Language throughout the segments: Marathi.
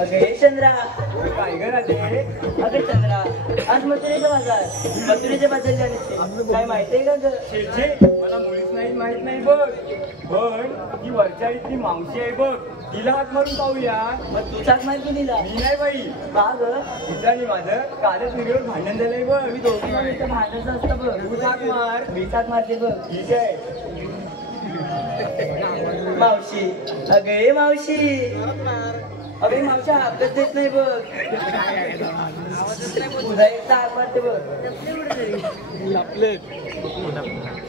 अगे चंद्रा काय ग अगे चंद्रा आज मथुरेचा बाजार काय माहितीये का ग? मला मुळीच माहित नाही बघ, पण ती वरच्या इथली मावशी आहे बघ, तिला हात मारून पाहूया. मग तू चाक मार की तिला. मी नाही बाई, का ग? तिचं आणि माझं कालच वेगळं भांडण झालंय बघ. मी दोघी म्हणून भांडणच असतं बघ. तू चाक मार. मी चाक मारते बघ. ठीक आहे. मावशी अगे मावशी अगे मावशी हातच देत नाही बघ. तुझा एक चाक मारते बघ.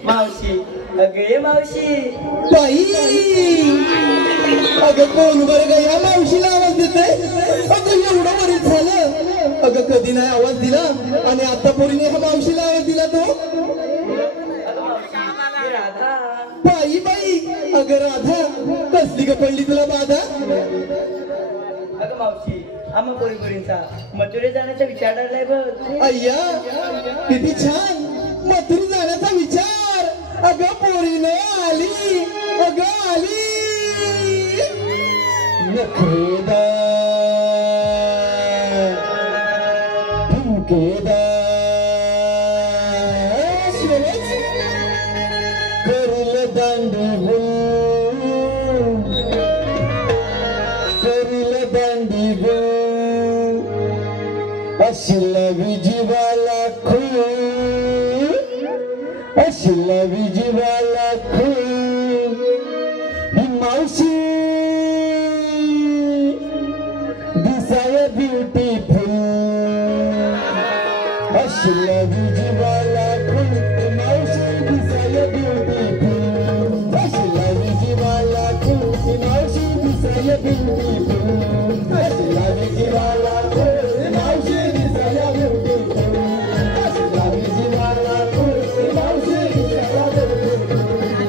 मावशी अगे मावशी. बाई अगं कोण बरं ग या मावशीला आवाज देते. अगं एवढं बरेच झालं. अगं कधी नाही आवाज दिला आणि आता पोरीने हा मावशीला आवाज दिला तो. राधा. बाई बाई अगं राधा कसली ग पडली तुला बाधा. अगं मावशी आम्हा पोरीपोरींचा मथुरे जाण्याचा विचार लागलाय बघ. अय्या किती छान मथुरी जाण्याचा विचार. अगं पोरीनं आली अगं आली. नखरेदार ठुमकेदार करील दांडी गुल करील दांडी गुल अशिला विजीवाला खून अशिला विजीवाला खून ही मावशी दिसाय ब्युटीफुल अशिला विजीवाला खून ही मावशी दिसाय ब्युटीफुल अशिला विजीवाला खून ही मावशी दिसाय ब्युटीफुल अशिला विजीवाला खून ही मावशी दिसाय ब्युटीफुल अशिला विजीवाला खून ही मावशी दिसाय ब्युटीफुल.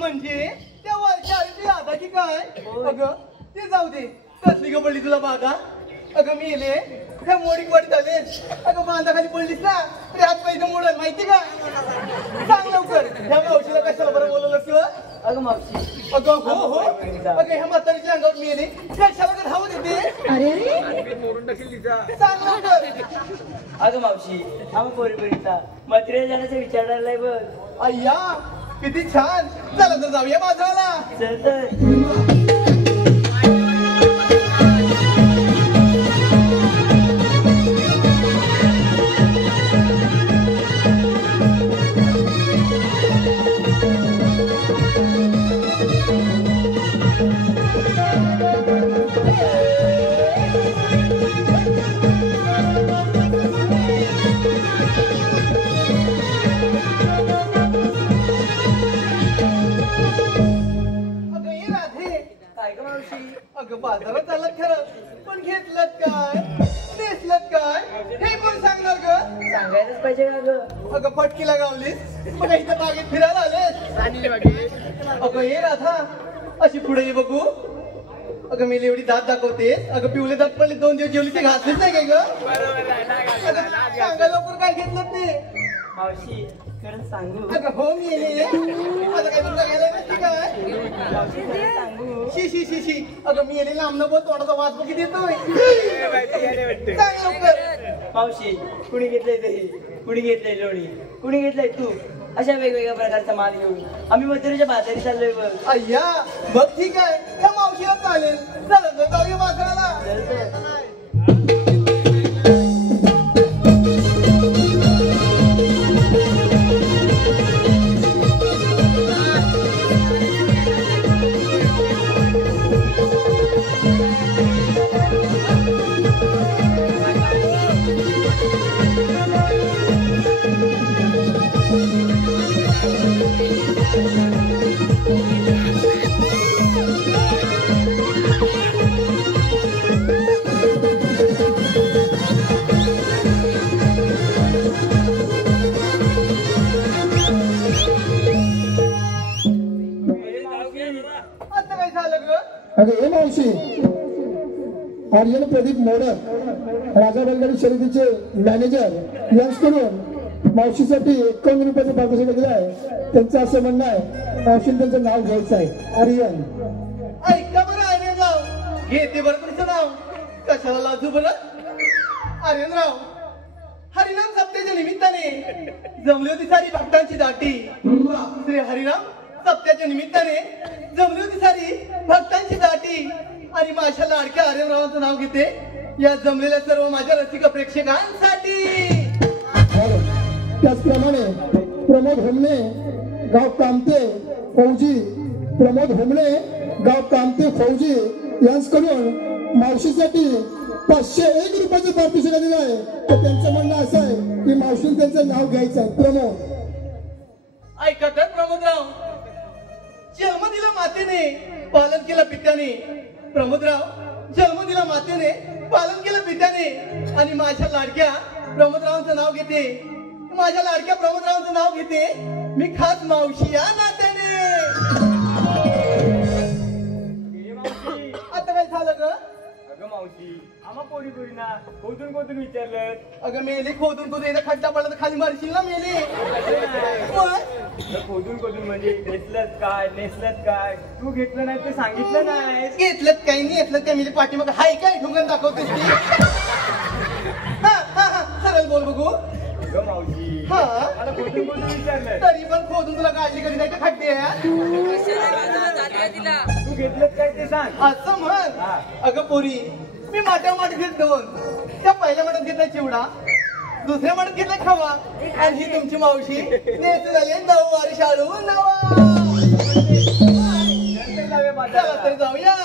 म्हणजे त्या वर्षाची राधा की काय. अगं ते जाऊ दे कसली ग पडली तुला बाधा. अगं मी येले त्या मोडीक वाट झाले. अगं बांधा खाली पडलीस ना तरी हात पैसे मोडल माहिती का. सांग लवकर ह्या मावशीला कशाला बरं बोलवलं तुला. अगं मावशी अगं हो हो अगं ह्या म्हातारीच्या अंगावर मी येले कशाला का धावत येते. सांग लवकर. अगं मावशी आम्हा पोरीपोरींचा मथुरेला जाण्याचा विचार लागलाय बघ. अय्या किती छान. चला तर जाऊया माझ्याला. चल तर. अगं बाजारात चालत खरं पण घेतलं काय नेसलं काय हे कोण सांगणार ग सांगायलाच पाहिजे का ग अगं पटकीला गावलीस मग इथं बागेत फिरायला आलेस अगं ये राधा अशी पुढे ये बघू अगं मी एवढी दात दाखवते अगं पिवले दात पडले 2 दिवस जेवली ते घासलेच नाही काय ग अगं सांगा लवकर काय घेतलं ते मावशी खरंच सांगू अगं हो मी येणे आता काय तुमचा गेलाय नसती काय मावशी खरंच सांगू शी शी शी शी अगं मी येणे लांब नको तोंडाचा वास बघी देतोय सांग लवकर मावशी कुणी घेतलंय दही कुणी घेतलंय लोणी कुणी घेतलंय तू अशा वेगवेगळ्या प्रकारचा माल घेऊन आम्ही मथुरेच्या बाजारी चाललोय बघ अय्या बघ ठीक आहे त्या मावशीला चालेल चला जाऊया बाजाराला चल तर. आता काय झालं ग अगं हे मावशी आर्यन प्रदीप मोडक राजा बैलगाडी शर्यतीचे मॅनेजर यांच्याकडून मावशीसाठी 51 रुपयाचं पारितोषिक दिलं आहे. त्यांचं असं म्हणणं आहे मावशीने त्यांचं नाव घ्यायचं आहे आर्यन. ऐका बरं आर्यनराव घेते बरं तुमचं नाव कशाला लाजू बरं आर्यनराव हरिनाम सप्त्याच्या निमित्ताने जमली होती सारी भक्तांची दाटी श्री हरिनाम सप्त्याच्या निमित्ताने जमली होती सारी भक्तांची दाटी आणि माझ्या लाडक्या आर्यनरावांचं नाव घेते या जमलेल्या सर्व माझ्या रसिक प्रेक्षकांसाठी. त्याचप्रमाणे प्रमोद होमणे गाव कामते फौजी प्रमोद होमणे गाव कामते फौजी यांच्याकडून मावशीसाठी 501 रुपयाचं पारितोषिक दिलं आहे. तर त्यांचं म्हणणं असं आहे की मावशीने त्यांचं नाव घ्यायचं आहे प्रमोद. ऐका तर प्रमोदराव जन्म दिला मातेने पालन केलं पित्याने प्रमोदराव जन्म दिला मातेने पालन केलं पित्याने आणि माझ्या लाडक्या प्रमोदरावांचं नाव घेते माझ्या लाडक्या प्रमोदरावांचं नाव घेते मी खास मावशी या नात्याने. आता काय झालं ग अगं मावशी आम्हा पोरी पोरीना खोदून विचारलं अगं मेले खोदून एकदा खड्डा पडला तर खाली मारशील ना मेले खोदून म्हणजे घेतलंच काय नेसलंच काय तू घेतलं नाही ते सांगितलं नाही घेतलं काही नाही घेतलं काय मेले पाठी मग हाय काय ढुंगण दाखवतेस ती सरळ बोल बघू अगं मावशी हा मला खोदून विचारलं तरी पण खोदून तुला काढली कधी नाही तर खड्डे तू घेतलंच काय ते सांग असं म्हण अगं पोरी मी माट्या माठ घेत 2 त्या पहिल्या माठात घेतला चिवडा दुसऱ्या माठात घेतला खवा आणि ही तुमची मावशी नेस झाली 9 वारी शाळू नवा. चला तरी जाऊया.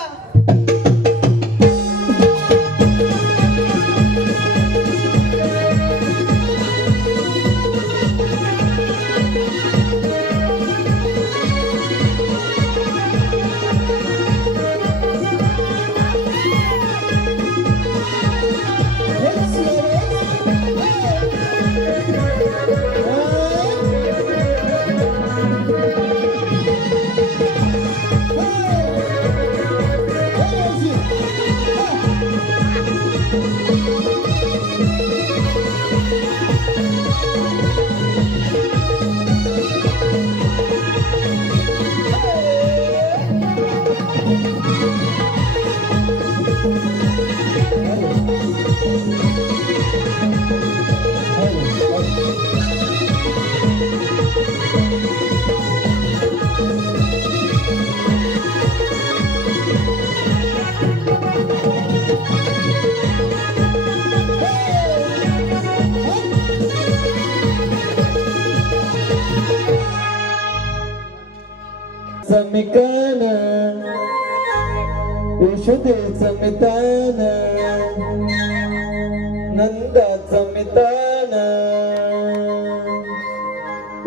समिकन यशोदेचं मितान नंदाचं मितान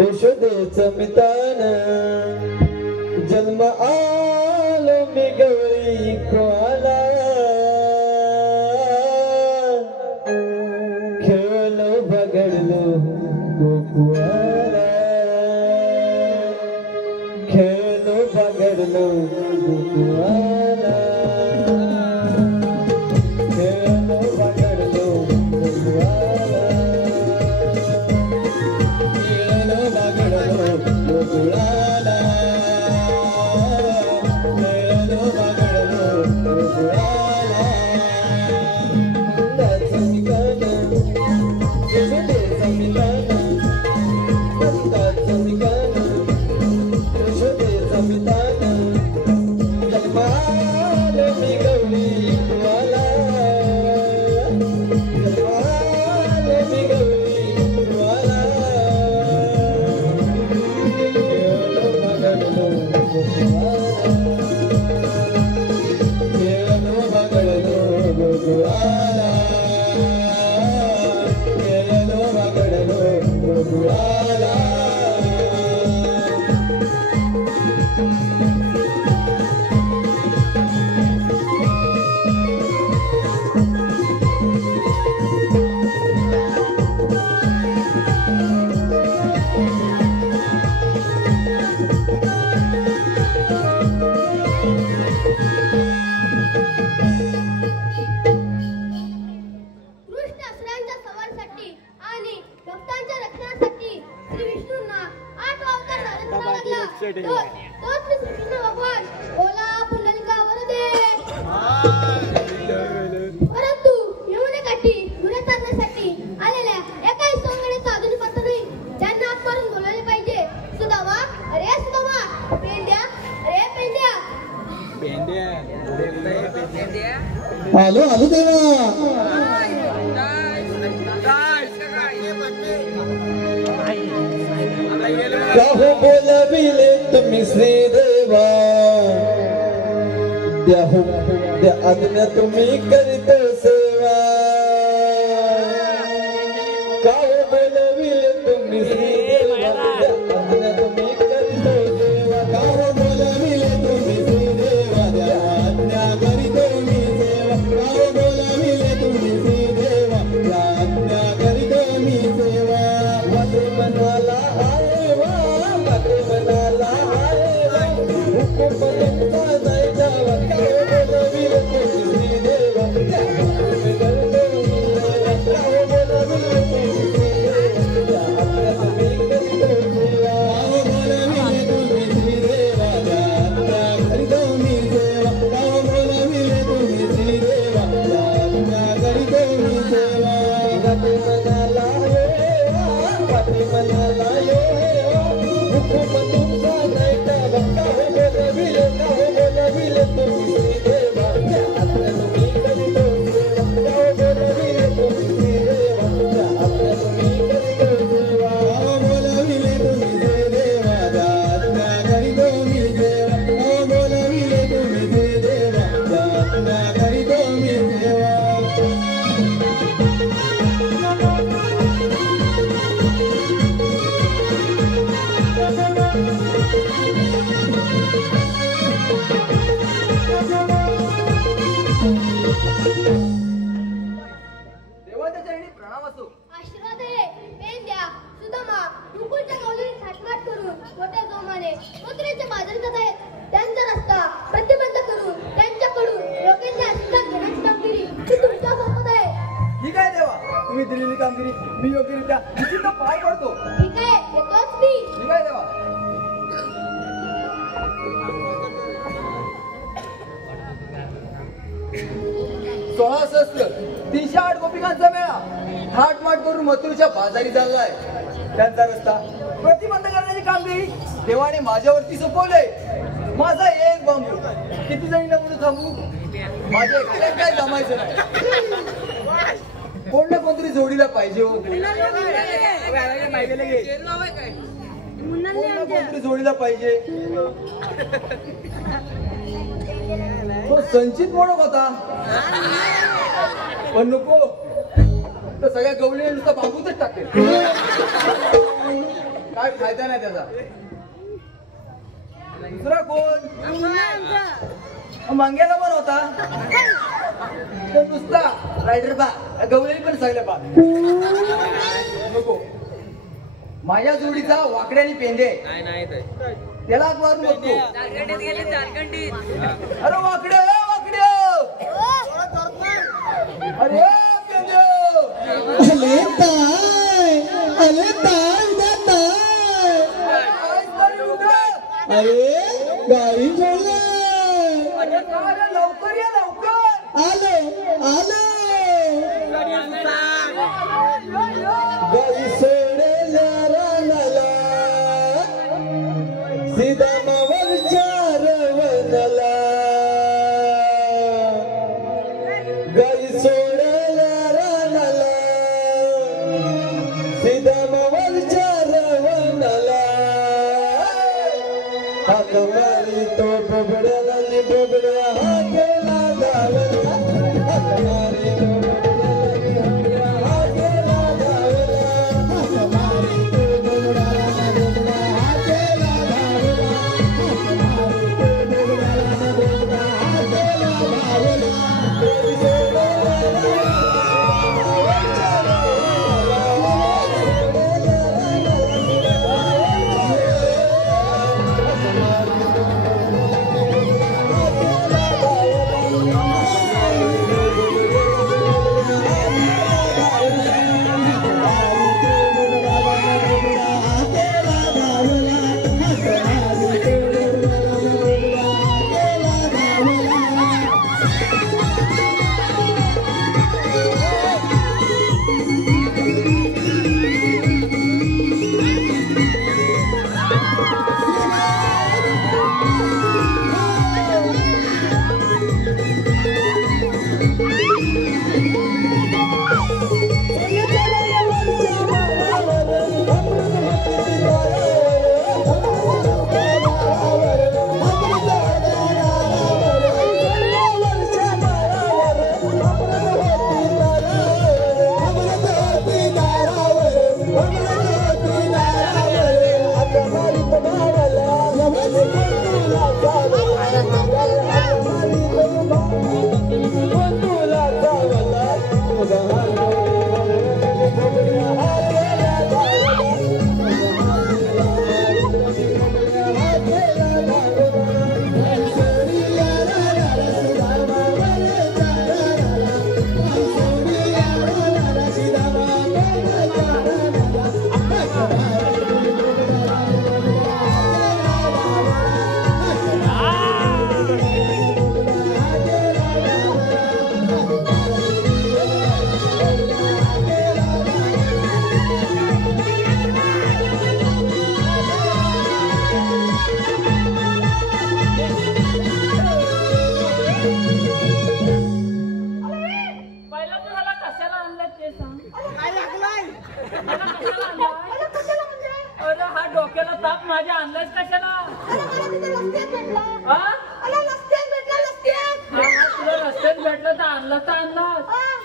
यशोदेचं मितान जन्म आलो मी गौरी को आला गोकुळाला खेळलो बागडलो गोकुळाला खेळलो बागडलो गोकुळाला खेळलो बागडलो गोकुळाला खेळलो बागडलो गोकुळाला दाचं निघालं यशोदेचं मिळालं दाचं निघालं यशोदेचं मिळालं जन्माला मी गवळी तुम्हाला जन्माला मी गवळी तुम्हाला खेळलो बागडलो गोकुळाला खेळलो बागडलो गोकुळाला खेळलो बागडलो गोकुळाला दुष्ट असुरांच्या संहारासाठी आणि भक्तांच्या रक्षणासाठी श्री विष्णूंना 8 अवतार धारण करावा लागला. तो श्री कृष्ण भगवान बोला पुंडलिका वरदे. परंतु यमुनेकाठी गुन्हे करण्यासाठी आलेल्या एकाही सोंगड्याचा अजून पत्ता नाही. त्यांना हात मारून बोलावले पाहिजे. सुदामा, अरे सुदामा, पेंड्या, अरे पेंड्या. आलो आलो देवा. काहो बोलविले तुम्ही श्रीदेवा द्याहो द्या आज्ञा तुम्ही करीत सेवा काहो बोलविले तुम्ही श्रीदेवा द्या आज्ञा तुम्ही करीत सेवा काहो बोलविले तुम्ही श्रीदेवा द्या आज्ञा करीत मी सेवा काहो बोलविले तुम्ही श्रीदेवा द्या आज्ञा करीत मी सेवा वाटे मनवाला आहे वा वाटे मनाला आहे वा हुकुम तुमचा नाही जावा काहो बोलविले तुम्ही श्रीदेवा द्या आज्ञा करीत मी सेवा काहो बोलविले तुम्ही श्रीदेवा द्या आज्ञा तुम्ही करीत सेवा काहो बोलविले तुम्ही श्रीदेवा द्या आज्ञा करीत मी सेवा काहो बोलविले तुम्ही श्रीदेवा द्या आज्ञा करीत मी सेवा वाटे मनाला वाटे मनाला हुकुम तुमचा नाही जावा काहो बोलविले तुम्ही श्रीदेवा द्या आज्ञा तुम्ही करीत सेवा काहो बोलविले तुम्ही श्रीदेवा द्या आज्ञा तुम्ही करीत सेवा काहो बोलविले तुम्ही श्रीदेवा द्या आज्ञा करीत मी सेवा काहो बोलविले तुम्ही श्रीदेवा द्या आज्ञा करीत मी सेवा देवाच्या चरणी प्रणाम असो. आशीर्वाद आहे. पेंड्या, सुदामा, मुकुलच्या कौलीने थाटमाट करून मोठ्या जोमाने मथुरेच्या बाजारात जात आहेत. त्यांचा रस्ता प्रतिबंध करून त्यांच्याकडून लोकांचे आशीर्वाद घेण्याची कामगिरी ही तुमच्या सोबत आहे. ठीक आहे देवा, तुम्ही दिलेली कामगिरी मी योग्यरित्या निश्चित पार पडतो. ठीक आहे, येतोच मी. ठीक आहे देवा. सोळा सहस्त्र 308 गोपिकांचा मेळा थाटमाट करून मथुरेच्या बाजारी चाललाय. त्यांचा रस्ता प्रतिबंध करण्याची कामगिरी देवाने माझ्यावरती सोपवलंय. माझा एक बांबू किती जणींना पुढे थांबू माझ्या एकट्याला काय जमायचं नाही. कोण ना कोणतरी जोडीला पाहिजे हो. कोण ना कोणतरी जोडीला पाहिजे. तो संचित मोडक होता पण नको तर सगळ्या गवळीने नुसतं बांबूतच टाकेल. काय फायदा नाही त्याचा. दुसरा कोण मंग्याला पण होता तो नुसता रायडर बा गवळी पण सगळ्या बा नको. माझ्या जोडीचा वाकड्या आणि पेंडे त्याला मारून बघतो. अरे वाकडे वाकडे अरे पेंडे अरे गाडी सोडलं लवकर या लवकर. आलो गाई सोडल्या रानाला सीधा मावलच्या रवणाला गाई सोडल्या रानाला सीधा मावलच्या रवणाला हाक मारी तो बोबड्याला नि बोबड्या हाकेला गावला हाक मारी तो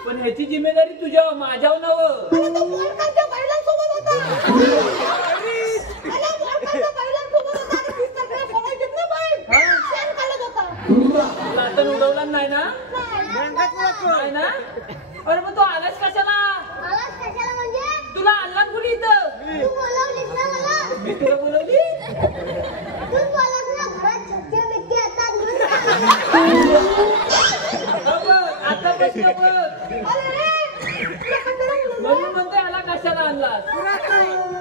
पण ह्याची जिम्मेदारी तुझ्या माझ्यावर नव. लाटण उडवला नाही ना? नाही ना? अरे मग तू आलास कशाला? तुला आणला कुणी इथं? मी तुला बोलवली? आता प्रश्न बघ. म्हणून म्हणतोय आला कशाला आणलास?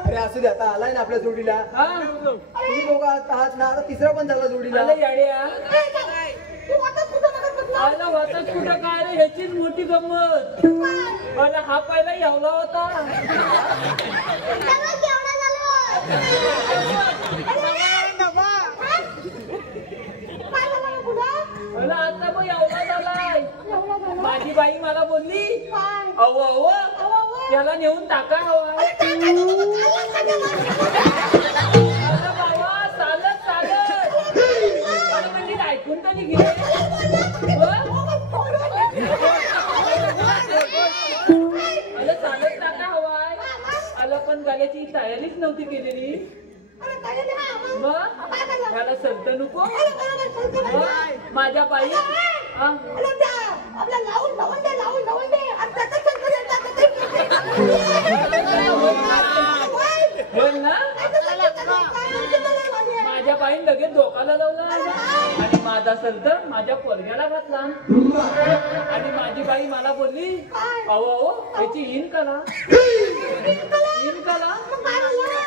अरे असू दे आता आलाय ना आपल्या जोडीला. तुम्ही दोघं आहात ना आता तिसरा पण झाला जोडीला. याड्या आला वाटत कुठं काय रे ह्याचीच मोठी गंमत. मला हा पहिला यावला होता. मला आता मग यावला झालाय. माझी बाई मला बोलली अव अव त्याला नेऊन टाका हवा. बाबा चालत चालत मला म्हणजे ऐकून तरी घे. आलं चालत टाका हवाय. आलं पण गाण्याची तयारीच नव्हती केलेली. मग त्याला सलत नको. माझ्या बाई डोकाला लावला आणि माझा असेल तर माझ्या पोरग्याला घातला आणि माझी बाई मला बोलली अहो याची इन कला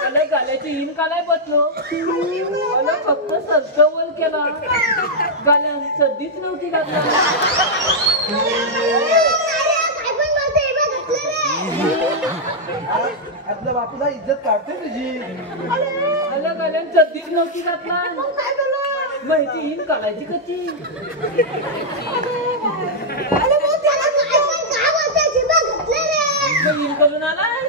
त्याला गाल्याची इन कालाय बसलो मला फक्त सरसवल केला गाल्यान सद्धीच नव्हती घातला आपल्या बापूला इज्जत काढते तुझी मला गाल्यान सद्धीच नव्हती घातला माहिती इन काढायची कशी इन करून आलाय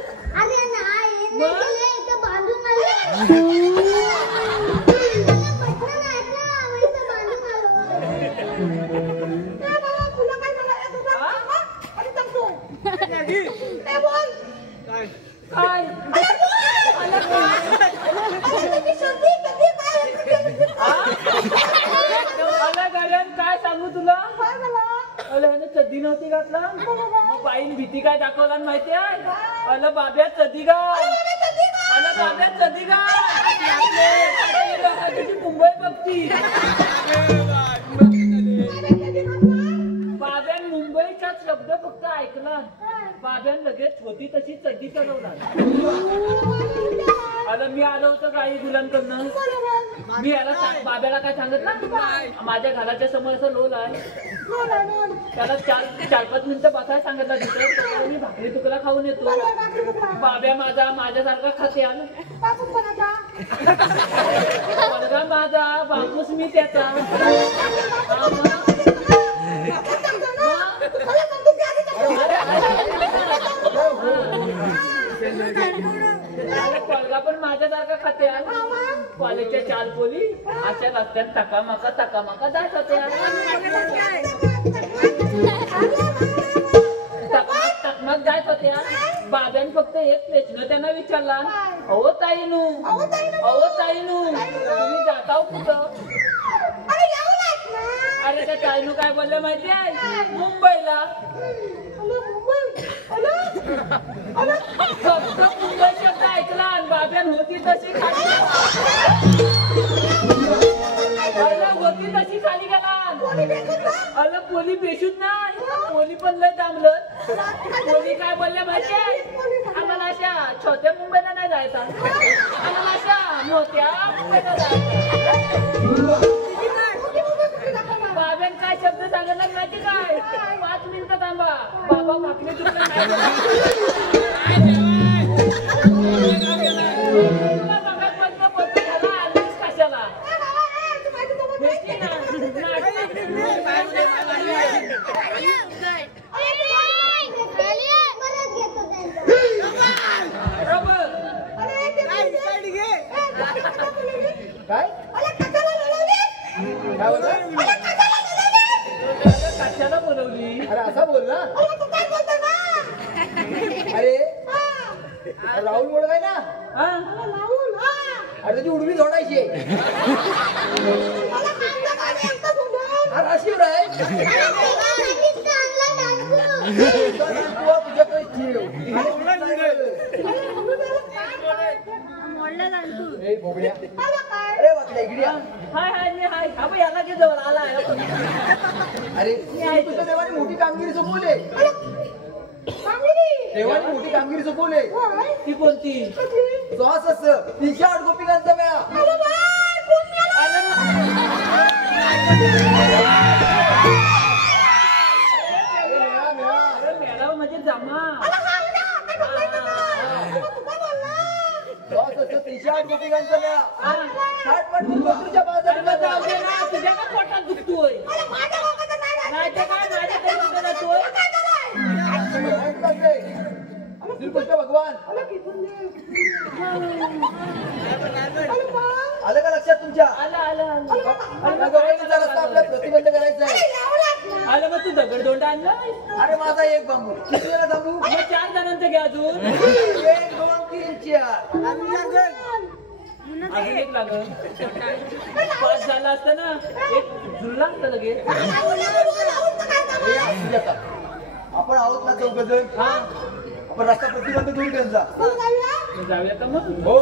काय सांगू तुला चड्डी नव्हती घातला मग बाईन भीती काय दाखवला माहिती आहे अल बाब्या चड्डी घाल अल बाब्या चड्डी घाल मुंबई बघती बाब्यान मुंबईचाच शब्द फक्त ऐकला बाब्यान लगेच होती तशी चड्डी चढवला अरे मी आलो होतो काही गुलांकडनं मी याला बाब्याला काय सांगितलं माझ्या घराच्या समोर असं लोल आहे त्याला 4-5 मिनिटं बसायला सांगितलं तिथं मी भाकरी तुकडा खाऊन येतो बाब्या माझ्यासारखा खाते आलं मुलगा माझा बापूस मी त्याचा पळगा पण माझ्यासारखा खाते कॉलेजच्या 4 पोली अशा रस्त्यात टकामाका जात होत्या टकमक जात होत्या बाब्यान फक्त एक प्रश्न त्यांना विचारला अहो ताईनू तुम्ही जाताव कुठं अरे त्या ताईनू काय बोललं माहिती आहे मुंबईला फक्त मुंबई शब्द ऐकला आणि बाब्यान होती तशी खाली गेला अल पोली पेशूत नाही पोली पण लय दामलं पोली काय बोलल्या माहितीये आम्हाला अशा छोट्या मुंबईला नाही जायचा आम्हाला अशा मोठ्या मुंबईला जायचं बाब्यान काय शब्द सांगितला माहिती काय 5 मिनिटं थांबा बाबा भाकरी तुला कशाला कशाला बोलवली अरे असा बोल ना अरे राहुल मोड आहे ना अरे त्याची उडवी जोडायची राशीवर आहे अरे वाटलं इकडे हाय याला जे जवळ आला अरे तुझ्या देवाने मोठी कामगिरी सोपवली देवाने मोठी कामगिरी सोपवली ती कोणती सॉस असं 308 गोपिकांचा मेळा मेळावा म्हणजे जमा सॉस असं 308 गोपिकांचा मेळा 60 बकरीच्या बाजारात तुझ्या का पोटात दुखतोय नाही ते काय माझ्या जातोय श्रीकृष्ण भगवान आलं का लक्षात तुमच्या गवळणीचा रस्ता आपला प्रतिबंध करायचा आहे आलं मग तू दगडधोंडा आणला अरे माझा एक बांबू किती वेळा बांबू मग 4 जणांचं घ्या अजून 1 2 3 4 अजून एक लागत 5 झाला असतं ना एक झुलला असतं लगेच आपण आहोत ना 4 जण आपण रस्ता प्रतिबंध करू त्यांचा जाऊया का मग हो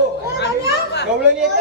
गवळणी एक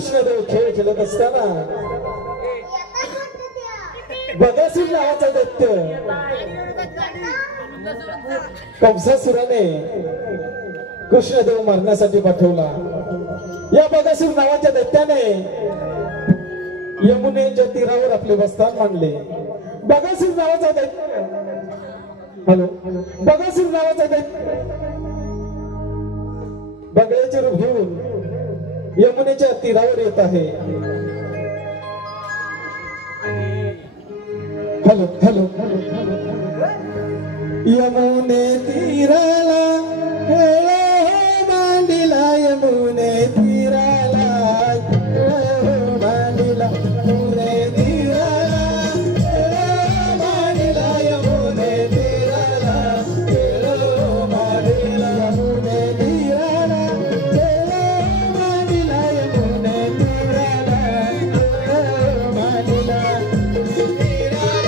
कृष्णदेव खेळ खेळत असताना बगासूर नावाचा दैत्य कंसासुराने कृष्णदेव मारण्यासाठी पाठवला. या बगासूर नावाच्या दैत्याने यमुनेच्या तीरावर आपले बस्तान मांडले. बगासूर नावाचा दैत्य बगासूर नावाचा दैत्य बगळ्याचे रूप घेऊन यमुनेच्या तीरावर येत आहे. हॅलो हॅलो यमुने तीराला खेळ मांडिला यमुने तीराला मांडिला यमुने तीराला मांडिला यमुने तीराला मांडिला यमुने तीराला मांडिला यमुने तीराला मांडिला तीराला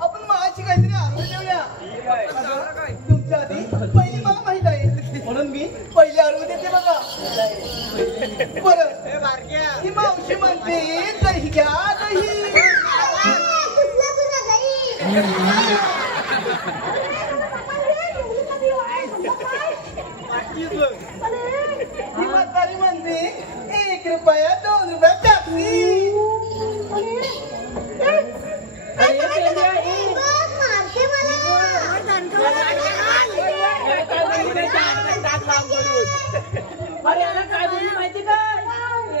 आपण मागाची काहीतरी आरोग्य देऊया. तुमच्या आधी पहिली मला माहित आहे म्हणून मी पहिली आरोग्य देते बघा. बरं ही मावशी म्हणते दही घ्या दही. ही म्हातारी म्हणते 1 रुपया 2 रुपया टॅक्सी. अरे याला काय बोलली माहिती काय?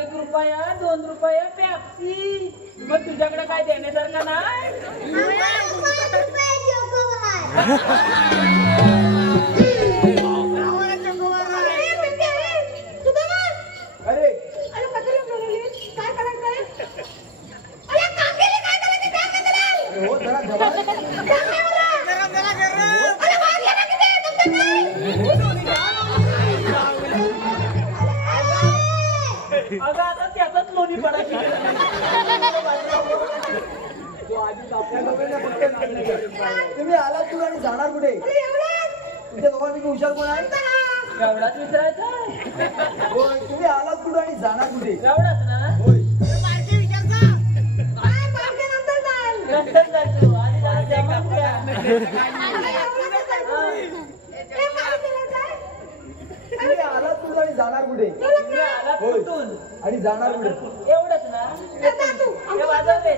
1 रुपया 2 रुपया पॅप्सी. मग तुझ्याकडे काय देण्यासारखं नाही? अरे हो जरा अगं आता त्याचाच लोणी पडायची. तुम्ही आलात तू आणि जाणार कुठे? तुमच्या दोघांपैकी हुशार कोण आहे? एवढाच विचारायचा? होय तुम्ही आलात कुठे आणि जाणार कुठे? एवढाच ना? होय नंतर जायचो आणि जरा जेवण करूया. तुम्ही आलात कुठे आणि जाणार कुठे? तुम्ही आलात कुठून? आणि जाणार कुठे? एवढंच ना? हे वाजवले.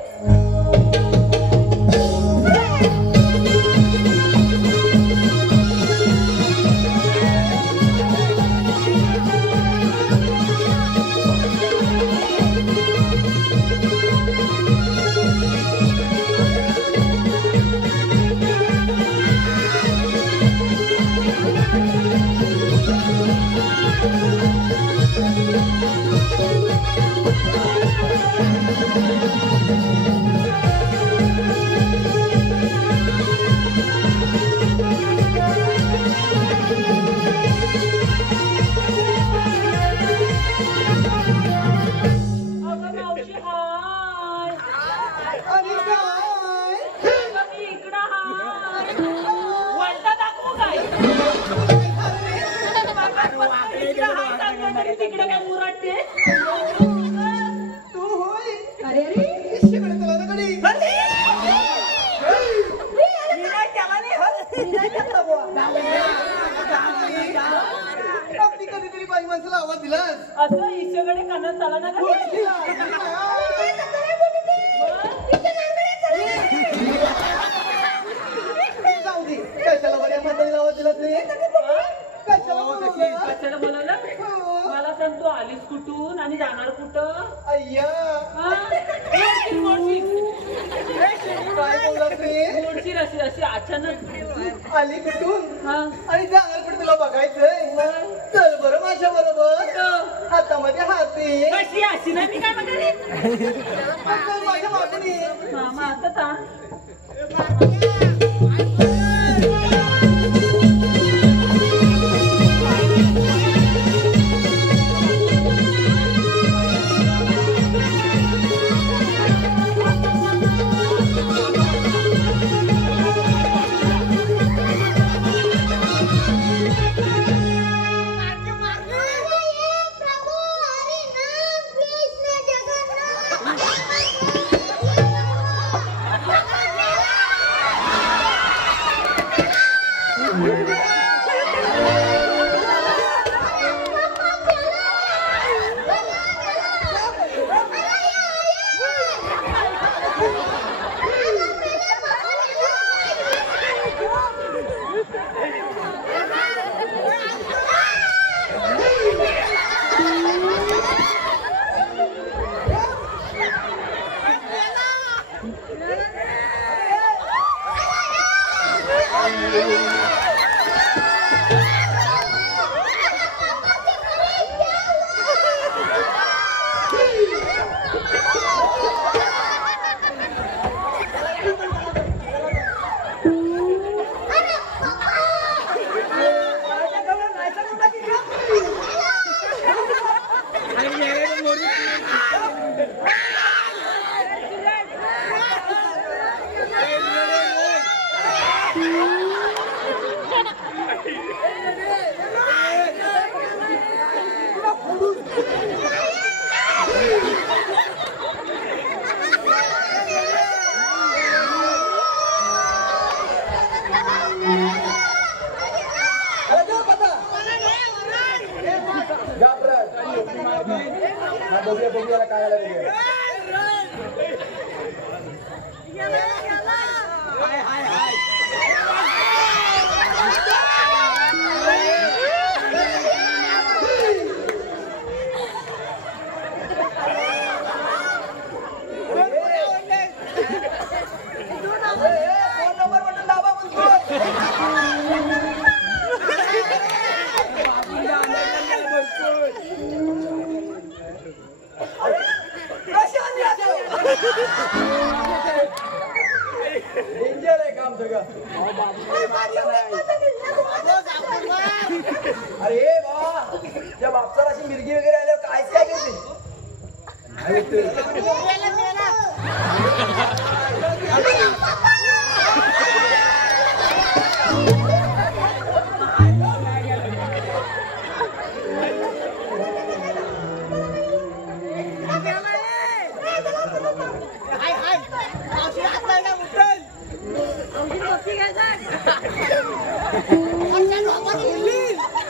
तिकडे काय मुराटे? तू होय? अरे इकडे चला ना कधी? आपली कधीतरी बाई माणसाला आवाज दिलास? असं ईश्वरकडे कानात चाला ना का? जाऊ दे कशाला बऱ्या म्हातारीला आवाज दिलास रे? कशाला बोलवलं? कशाला बोलवलं? मला सांग तू आलीस कुठून आणि जाणार कुठं? अय्या हा? मोडशील. काय बोललास रे? मोडशील अशी अशी अचानक आली कुठून हा आणि जाणार कुठे तुला बघायचंय? चल बरं माझ्या बरोबर हातामध्ये हात दे. कशी अशी नाही मी काय म्हणते? चल माझ्या मागून ये. हा मग आता ता बघूया बघूया काय झालं बघूया. डेंजर आहे काम सगळं. अरे बा त्या बापसाला अशी मिरगी वगैरे आल्यावर कायच काय करते.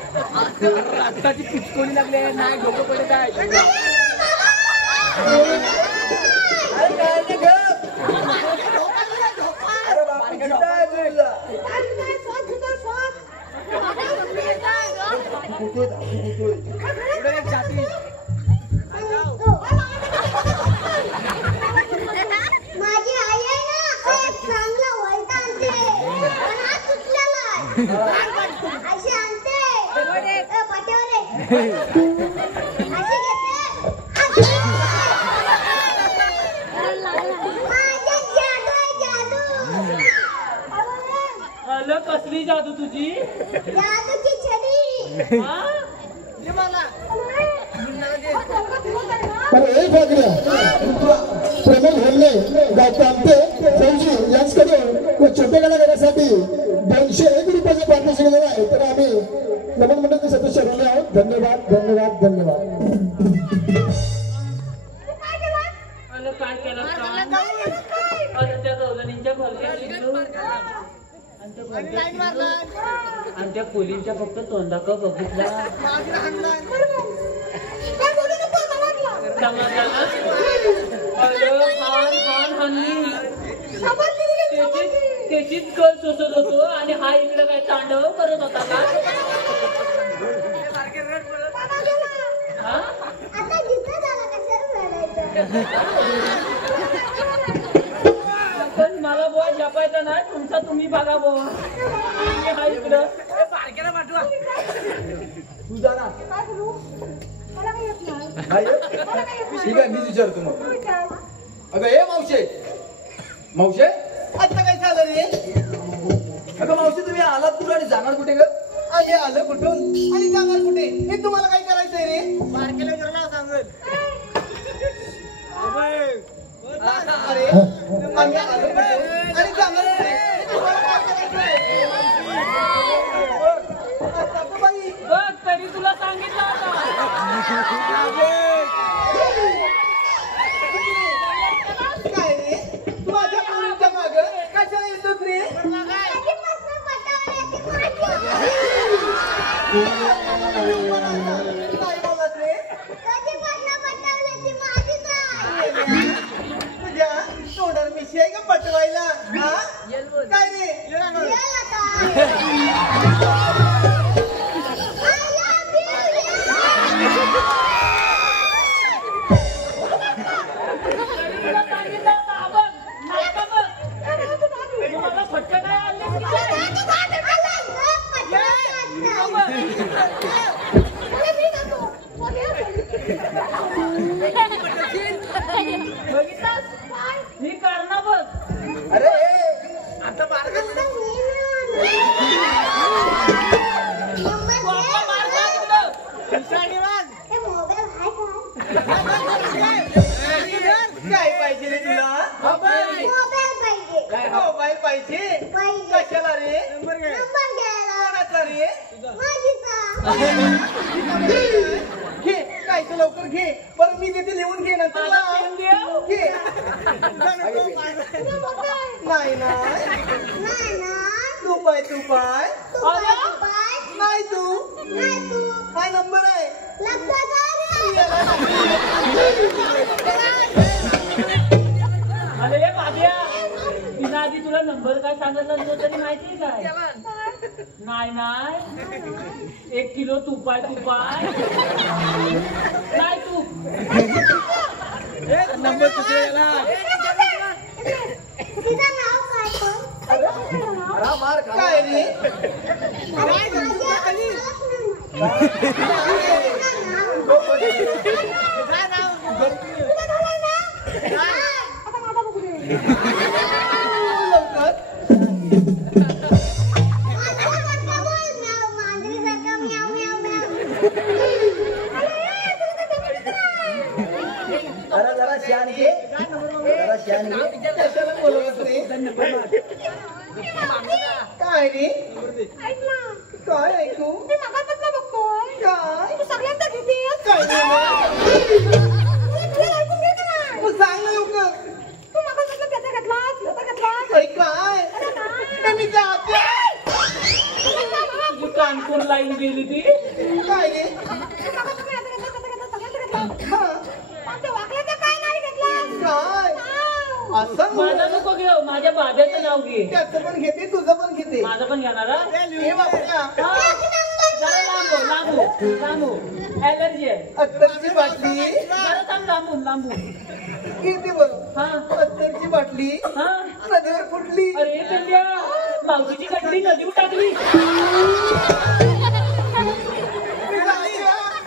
रक्ताची पिचकोली लागले नाही डोकं पडत आहे. अरे काय नाही ग. अरे बाप किती आहे तुला. माझी आई आहे ना एक चांगला वैता आणते पण हात तुटलेला आहे. अशी आणते पाट्यावर अशी घेते माझ्या जादू आहे जादू. आलं कसली जादू तुझी. जादूची छडी. हा? तर एक वागल्या प्रमोद हेमले गाव कामते फौजी यांच्याकडून छोट्या कलाकारासाठी 201 रुपयाचे पारितोषिक दिलेलं आहे. तर आम्ही नमन मंडळाचे सदस्य राहिले आहोत. धन्यवाद धन्यवाद धन्यवाद. आलं काय केलं आलं त्या गवलनींच्या आणि त्या खोलींच्या फक्त तोंडाक बघितला. त्याचीच कळ सोसत होतो आणि हा इकडे काय तांडव करत होता का. आता दिसत आला कशाला पण मला बोल जपायचा ना तुमचा तुम्ही बघा बोल. हा इकडं तू जा ना. ठीक आहे मी विचारतो मग. अगं हे मावशे मावशे आता काय झालं रे. अगं मावशी तुम्ही आलात कुठं आणि जाणार कुठे ग. हे आलं कुठून आणि जाणार कुठे हे तुम्हाला काय करायचंय रे. बारकेला जरा सांगत. अरे आम्ही आलो कुठे आणि जाणार कुठे हे तुम्हाला काय करायचंय. सासूबाई बघ तरी तुला सांगितलं काय रे माझ्या मुलीच्या माग कशाला येतोस रे. काय बोलत रे. तुझ्या तोंडावर मिशी आहे का पटवायला. हा काय रे. तुम्हाला फटका काय आणले. ही कारण बघ. अरे आता बारका काय पाहिजे रे तुला. मोबाईल पाहिजे कशाला रे. कोणाचा रे. घे काय तर लवकर घे. बरं मी देते लिहून घे ना तुला. घे नाही ना तू पाय नाही तू हा नंबर आहे. अरे हे बाब्या, तिला आधी तुला नंबर काय सांगितलं नव्हतं तरी माहितीये काय? नाही 1 किलो तुपाय नाही तूप नंबर तुझ्या काय रे जरा शान घे कशाला बोलवत रे काय रे काय ऐकू काय काय मग सांग ना लवकर अरे काय मी जाते तुझी कानपूर लाईन गेली ती काय रे काय असं माझं नको घेऊ माझ्या बाब्याचं नाव घे त्याचं पण घेते तुझं पण घेते माझं पण घेणार हा? हे बाबा जरा लांबू ऍलर्जी आहे अत्तरची बाटली जरा थांब लांबून किती बरं हा अत्तरची बाटली हा नदीवर फुटली अरे पिल्ल्या मावशीची गड्डी नदीवर टाकली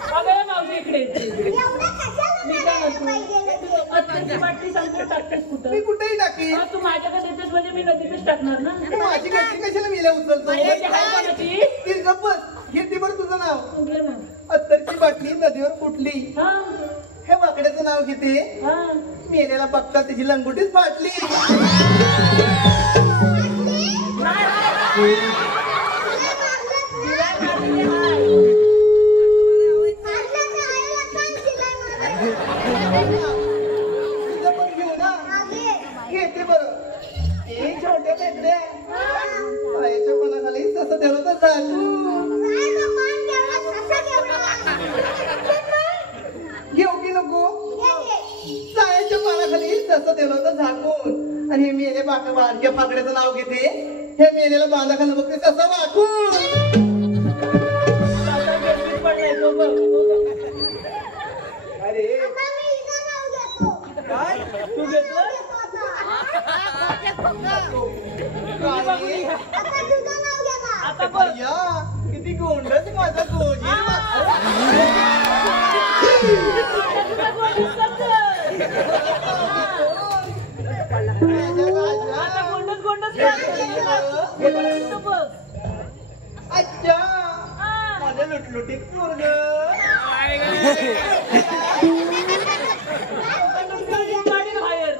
अगं मावशी इकडे मी काय म्हणतो अत्तरची बाटली सांगतो टाकतेस कुठं मी कुठेही टाकी हा, तू माझ्याकडे देतेस म्हणजे मी नदीतच टाकणार ना माझी गट्टी कशाला मेल्या उचलतो अरे, ते आहे कोणाची? ती गप्पच घेते बरं तुझं नाव घे ना. अत्तरची बाटली नदीवर फुटली हा हे वाकड्याचं नाव घेते हा मेलेला बघता त्याची लंगोटीच फाटली तुझं पण घेऊ ना घेते बरं हे छोट्या पेकड्या पायाच्या पणाखाली तसं ठेवलं तर चालू घेऊ की नको सायाच्या पानाखाली तसं ठेवलं तर झाकून आणि हे मेले बारक्या फाकड्याचं नाव घेते हे मेलेला बांधाखाली बघते तसं वाकून आता गर्दीत पडलाय तो बघ. अरे काय तू घेतलं आता बघ या किती गोंडच माझा गोजी आता गोंडच बघ अच्छा माझं लुटलुटीत पोरग गाडी बाहेर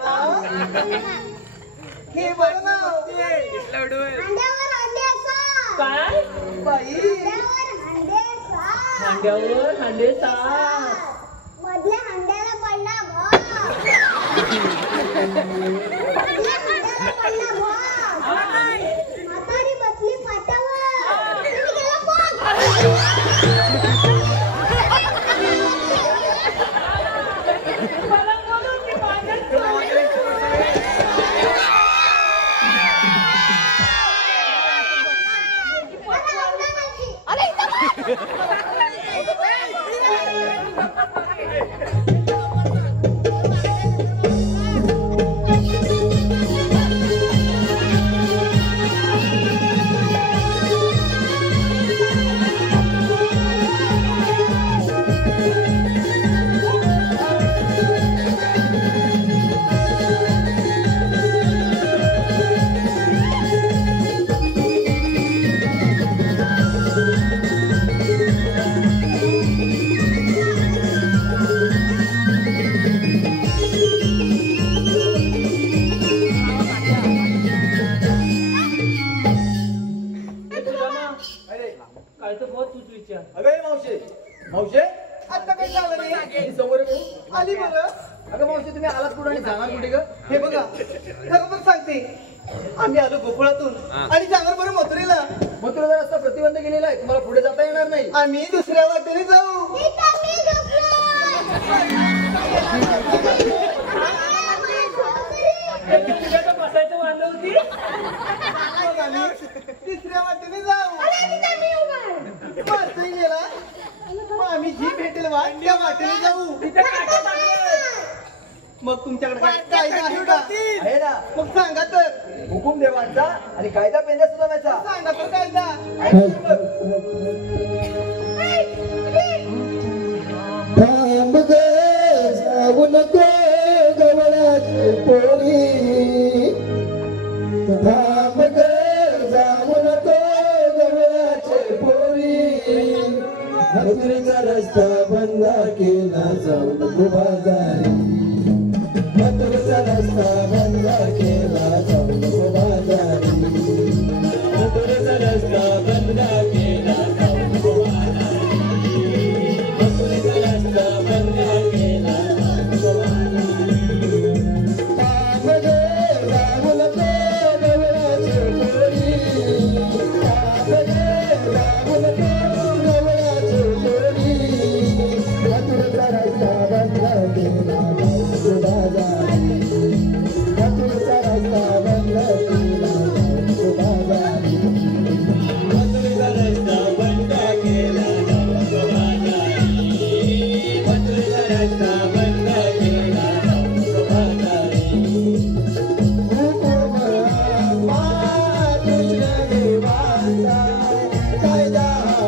हे बरं ना काय बाई हांड्यावर हांडे सास मधल्या हांड्याला पडला भाव म्हातारी बसली फाट्यावर तुम्ही गेला कोण मला बोलू की माझ्याच काय तर बहुत तूच विचार अगं मावशे आता काय झालं रे ही समोर आहे बघू. आली बरं अगं मावशी तुम्ही आलात कुठं आणि जाणार कुठे ग हे बघा खरं तर सांगते आम्ही आलो गोकुळातून आणि जाणार बरं मथुरेला मग तुला रस्ता प्रतिबंध केलेला आहे तुम्हाला पुढे जाता येणार नाही आम्ही दुसऱ्या वाटेने जाऊ आणि जी भेटेल वाट त्या वाटेने जाऊ. तिथे काटा टाकले. मग तुमच्याकडे काय कायदा आहे का? आहे ना मग सांगा तर. हुकुम देवांचा आणि कायदा पेंद्या सुद्धा सांगा तर कायदा. थांब ग जाऊ नको गवळाची पोरी, थांब ग जाऊ नको गवळाची पोरी, मथुरेचा रस्ता बंद केला जाऊ नको बाजारी, मथुरेचा रस्ता बंद केला जाऊ नको बाजारी, मथुरेचा रस्ता बंद केला जाऊ नको बाजारी, मथुरेचा रस्ता बंद केला जाऊ नको बाजारी. थांब ग जाऊ नको गवळाची पोरी, थांब ग जाऊ नको गवळाची पोरी, मथुरेचा रस्ता बंद केला जाऊ नको बाजारी, मथुरेचा रस्ता बंद केला जाऊ नको बाजारी, मथुरेचा रस्ता बंद केला जाऊ नको बाजारी, मथुरेचा रस्ता बंद केला जाऊ नको बाजारी. हुकुम आम्हा कृष्ण देवाचा, कायदा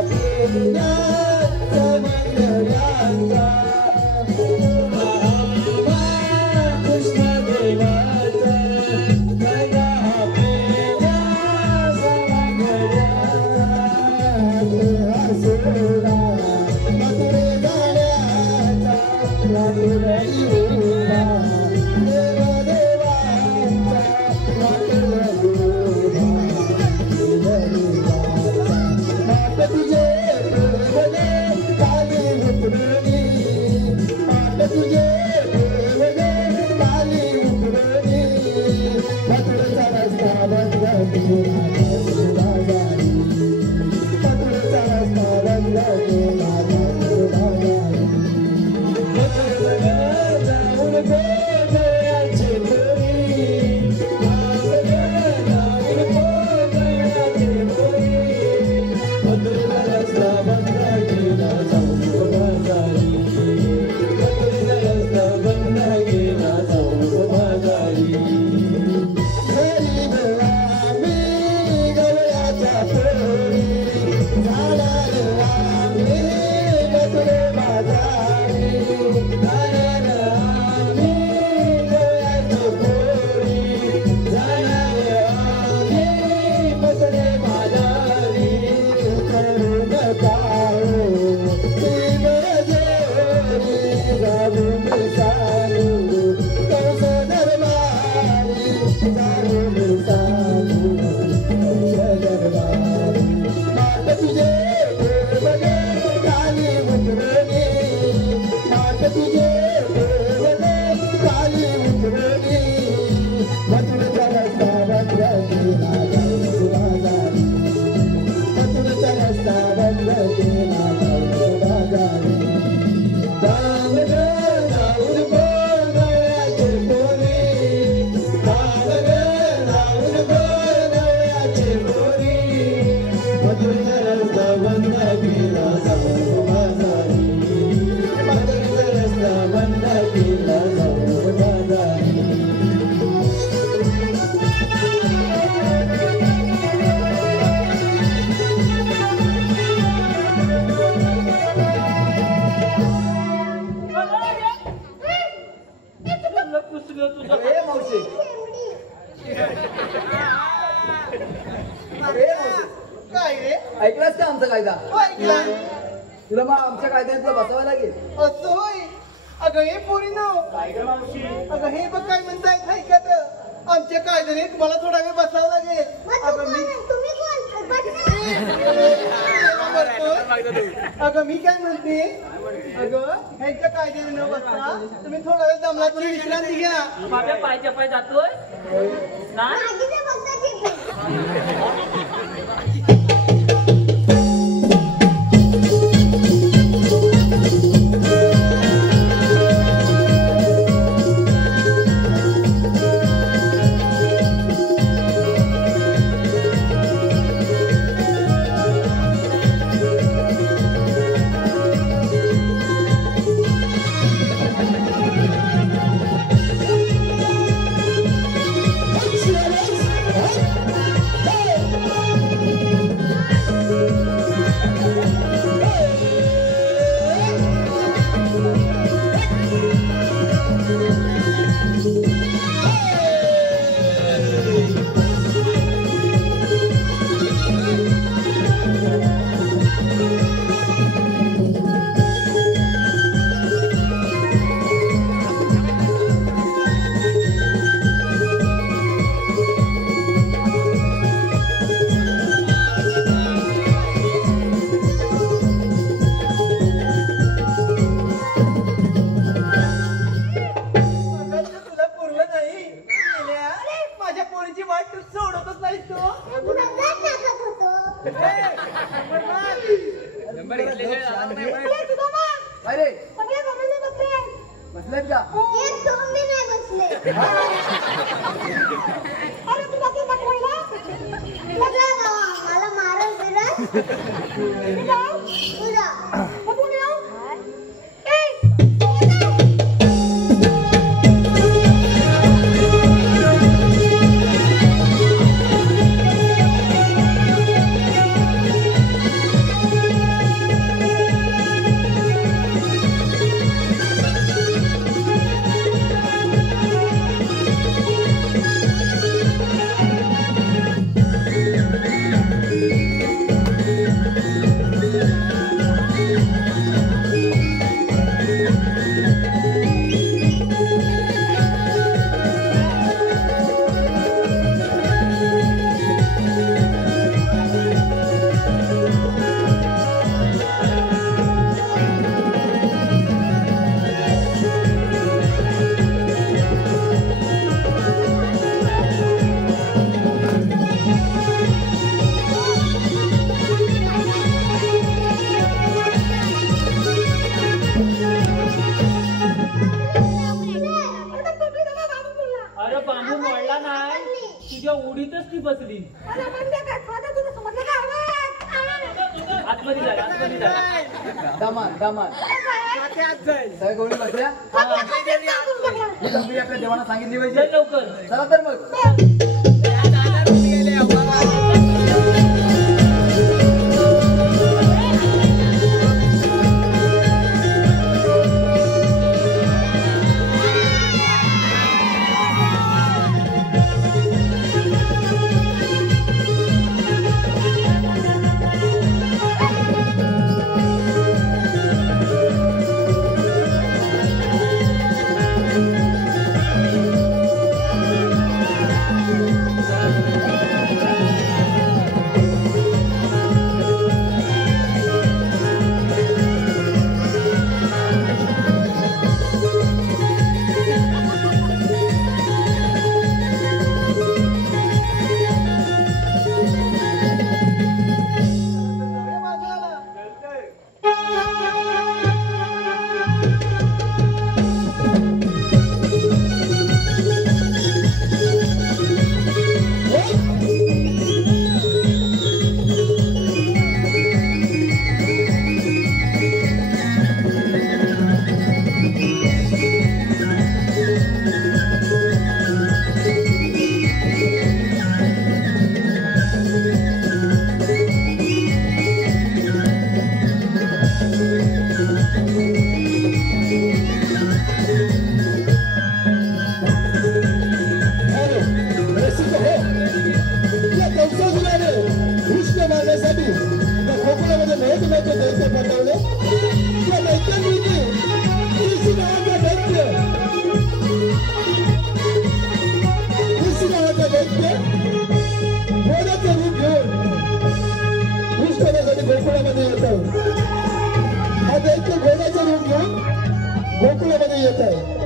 पेंड्याचा मंडळांचा, आम्हा कृष्ण देवाचा, कायदा पेंड्याचा मंडळांचा. सोडा मथुरे जाण्याचा वाटेवरी उभा, देवदेवांचा वाटेवरी उभा, देवदेवांचा. मात तुझे प्रेमने काली उतरली, मात तुझे प्रेमने काली उतरली, मथुरेचा रस्ता बंद केला जाऊ बाजारी, मथुरेचा रस्ता बंद केला जाऊ बाजारी. मथुरेला जाऊन गोगयाची पोरी, मथुरेला जाऊन गोगयाची पोरी, मथुरेचा रस्ता बंद केला जाऊ बाजारी, मथुरेचा रस्ता बंद केला जाऊ बाजारी. गरीब आम्ही गवळ्याच्या पोरी, जाणार आम्ही मथुरे बाजारी, जाणार आम्ही गवळ्याच्या पोरी, जाणार आम्ही मथुरे बाजारी. करून काळो जोरी घालून चालू कंस दरबारी, घालून चालू कंस दरबारी. मात तुझे प्रेमने काली उतरली, मात तुझे प्रेमने काली उतरली, मथुरेचा रस्ता बंद केला जाऊ नको बाजारी, मथुरेचा रस्ता बंद केला जाऊ नको बाजारी. थांब ग जाऊन गोगयाची पोरी, थांब ग जाऊन गोगयाची पोरी, मथुरेचा रस्ता बंद केला जाऊ नको बाजारी, मथुरेचा रस्ता बंद केला जाऊ नको बाजारी. पुसलं तुझं. ए मावशी ए मावशी काय रे? ऐकलास का आमचा कायदा? ऐकला. तुला मग आमच्या कायद्यातलं बसावं लागेल. असं होय. अगं हे पोरीनो, काय ग मावशी? अगं हे बघ काय म्हणतायत ऐकत. आमच्या कायद्याने तुम्हाला थोडा वेळ बसावं लागेल. अगं मी अगं मी काय म्हणते, अगं ह्यांच्या कायद्याने न बसता तुम्ही थोडा वेळ दमला तरी विश्रांती घ्या. माझ्या पायच्या पाय जातोय ना. अरे सगळे घराने बसले. बसलेत का? एक सोंबी नाही बसले. अरे तू बाकी पाठवायला सगळ्या गावा मला मारल बिरल. मी जाऊ तुझा बघून येऊ. उडीतच ती बसली. आतमध्ये झाला आतमध्ये झाला. दामान दामान सगळ्या गवळी बसल्या. ही कंपनी आपल्या देवाना सांगितली पाहिजे. लवकर चला तर मग. गोकुळामध्ये येत आहे.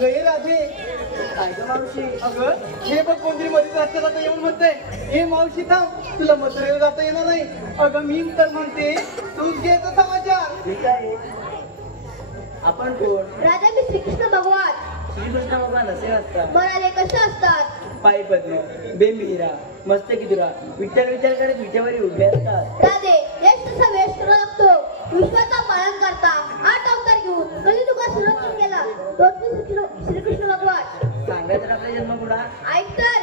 अगं हे राधे काय ग मावशी? अगं हे बघ कोणतरी मध्ये रस्त्यात आता येऊन म्हणतंय हे मावशी थांब तुला मथुरेला जाता येणार नाही. अगं मी तर म्हणते तूच घ्यायचा समाचार. ठीक आहे. आपण कोण? राजा मी श्रीकृष्ण भगवान. श्रीकृष्ण भगवान असे असतात. म्हणाले कसे असतात? पायी पदरी बेंबीरा मस्त किदुरा विठ्ठल विचार करत विटेवरी उभे असतात. राधे यश तसा वेश करू लागतो. विश्वाचा पालन करता 8 अवतार घेऊन कलियुगात संरक्षण केला तोच मी श्रीकृष्ण भगवान. सांगायचं आपला जन्म कुठा? ऐक तर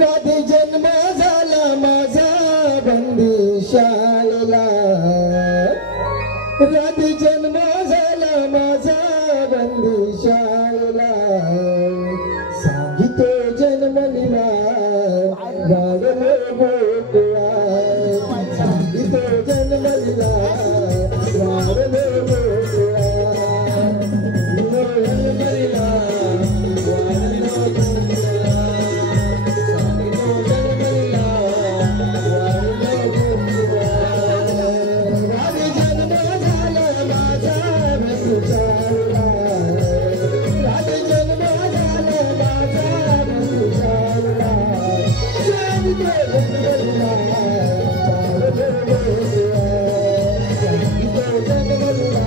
राधे जन्म झाला माझा बंदिशाला. राधे जन्म झाला माझा बंदिशाला. सांगितो जन्मलीला गाडलो गोकुळा. सांगितो जन्मलीला गाडलो गोकुळा. जन्मलीला वाढलो गोकुळा. सांगितो जन्मलीला वाढलो गोकुळा. राधे जन्म झाला माझा बंदिशाला. राधे जन्म झाला माझा बंदिशाला. सांगितो जन्मलीला गाडलो गोकुळा. सांगितो जन्मलीला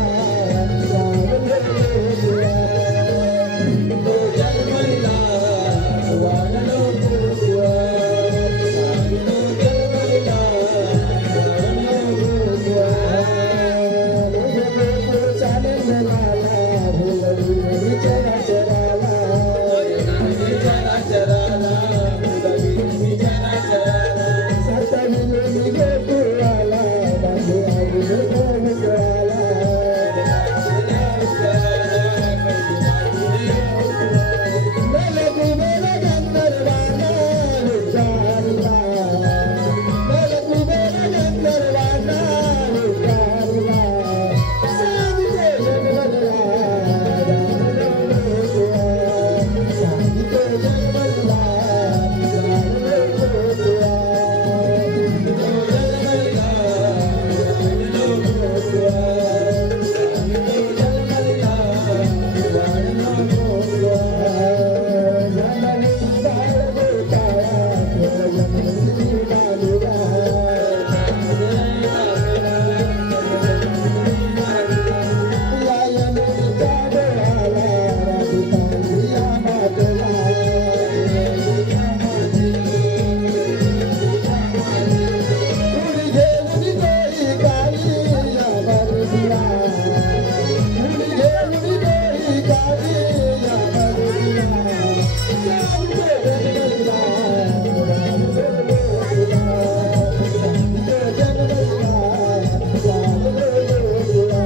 गाडलो गोकुळा. सांगितो जन्मलीला वाढलो गोकुळा. सांगितो जन्मलीला वाढलो गोकुळा. गोकुळ चालेल झाला भुलवी चराचराला. चराचराला भुलवी चराचराला. साताविले गोकुळाला बांधू आगुल गोकुळाला. नलकुबेर गंधर्वाना विचारला. नलकुबेर गंधर्वाना विचारला. सांगितो जन्मला गाडलो गोकुळा. सांगितो जन्मला गाडलो गोकुळा. सांगितो जन्मला गाडलो गोकुळा. सांगितो जन्मला वाढलो गोकुळा. जननी बाळ गोपाळा जननी बालुला. या यमुनीच्या डोळाला राधिकांची या मातला. उडी घेऊन डोळी काळी या बरडीला. उडी घेऊन डोळी काळी या बरडीला. सांगितो जन्मलीला गाडलो गोकुळा. सांगितो जन्मलीला गाडलो गोकुळा.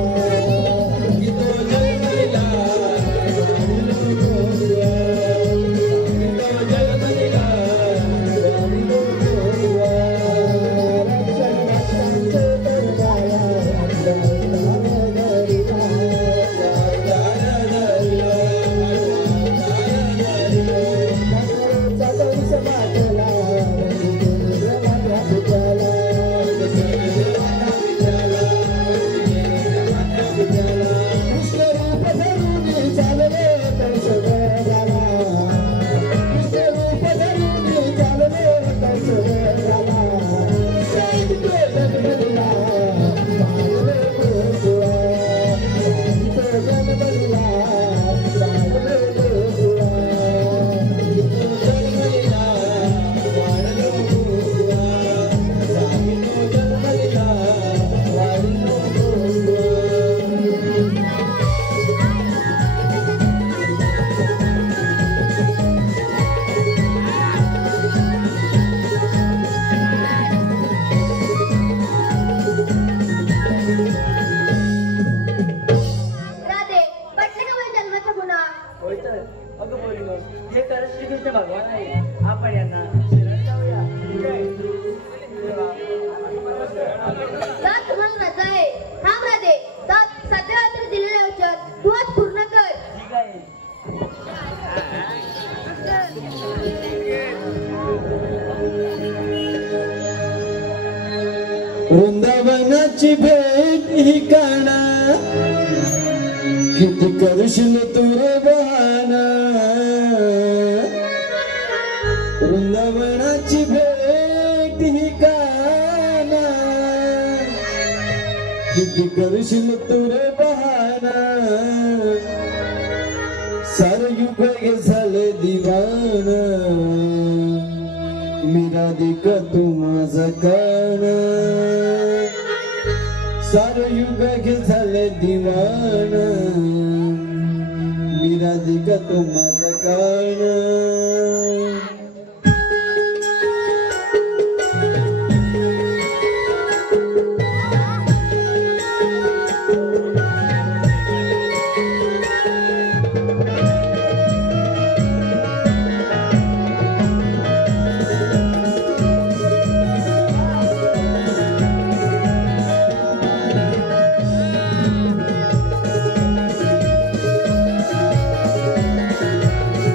सांगितो जन्मलीला गाडलो गोकुळा. सांगितो जन्मलीला गाडलो गोकुळा. रक्षण रक्षांचे करणारा अवतार धरिला. अवतार धरिला. भगवानचा दंश मागला. देवाला विचारला. कृष्ण रूप धरून चालले कंसगराला. कृष्ण रूप धरून चालले कंसगराला. सांगितो जन्मलीला गाडलो गोकुळा. सांगितो जन्मलीला गाडलो गोकुळा. सांगितो जन्मलीला वाढलो गोकुळा. सांगितो जन्मलीला वाढलो गोकुळा. राधे पटले का माझ्या जन्माचा गुन्हा? होय तर. अगं बोल मग. हे खरंच श्रीकृष्ण भगवान आहे. आपण यांना शरण जाऊया. ठीक आहे. जात तुम्हाला रजा आहे. थांब राधे. 7 रात्री दिलेले वचन तू आज पूर्ण कर. ठीक आहे. वृंदावनाची भेट ही काना किती करशील तू रे बहाना वृंदावनाची भेट ही काना किती करशील तू रे बहाना सारं युग हे झालं दिवाना मेरा देखा तू माझा काना सारं युग हे झालं दिवाना मेरा देखा तू माझा काना Sarı